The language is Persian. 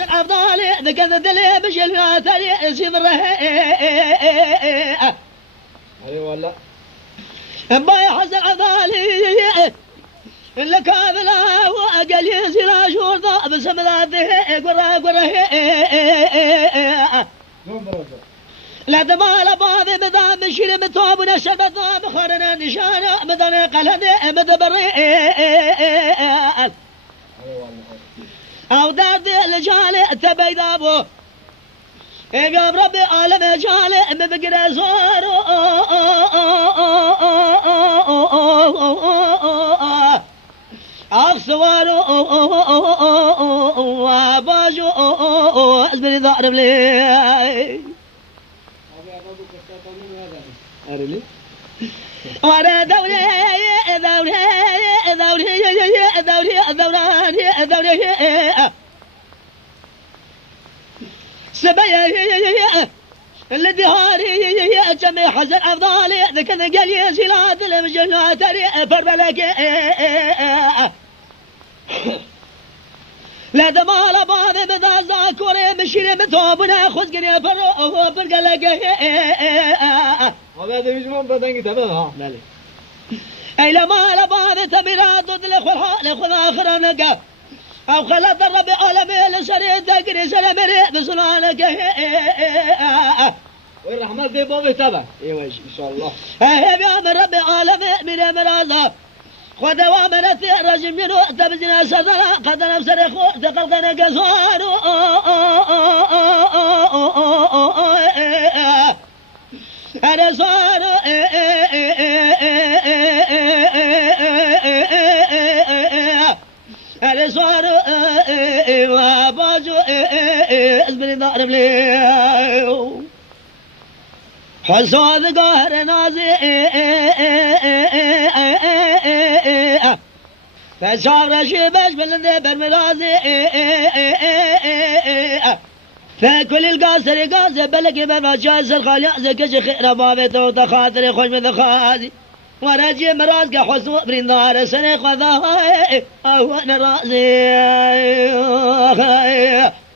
حسن أفضالي ذكر دلي بشيل ناتري سيبره أي والله باي حسن أفضالي اللي كاملا وأقل يزيل شورطة بسم ذاته قرى لا دمال بابي مدام بشير متوب ونشر متوب خارنا نشانة مدن قلد مدبري أو داد الجالي تبيدابو قام ربي عالم جالي مبقر زوارو أفسوارو باجو أزبري ضارب لي أريلي أنا دوري سبيا الذي هاري جميع حزن أفضالي ذكر قلي سلاد المجنة تري فربلك لا دمال بابي بدا زاكوري مشيري متوبنا خذ قري فرقلك هذا مجموع بدن كتابه ها لا أي لما لبابي تبيرات لخذ آخر نقا أو خلط الربي عالمي لسري تقري سلمري بسلانك والرحمة دي بابي تبع ايوه ان شاء الله هيب يا من ربي عالمي من مرازا خذ وامنتي رجم منو تبزنا سدنا قد نفسر خو تقلقنا قصوانو أنا صارو أنا صارو واباجو أزبري ضارب لي حصاد قهر نازي فشار رشيبش بلندي برمرازي فكل القاصر قاصر بلقي ما جاز الخالي زكش خير بابته تخاطري خوش من خازي ورجي مرازق حسو برندار سنة خذا أهوان راسي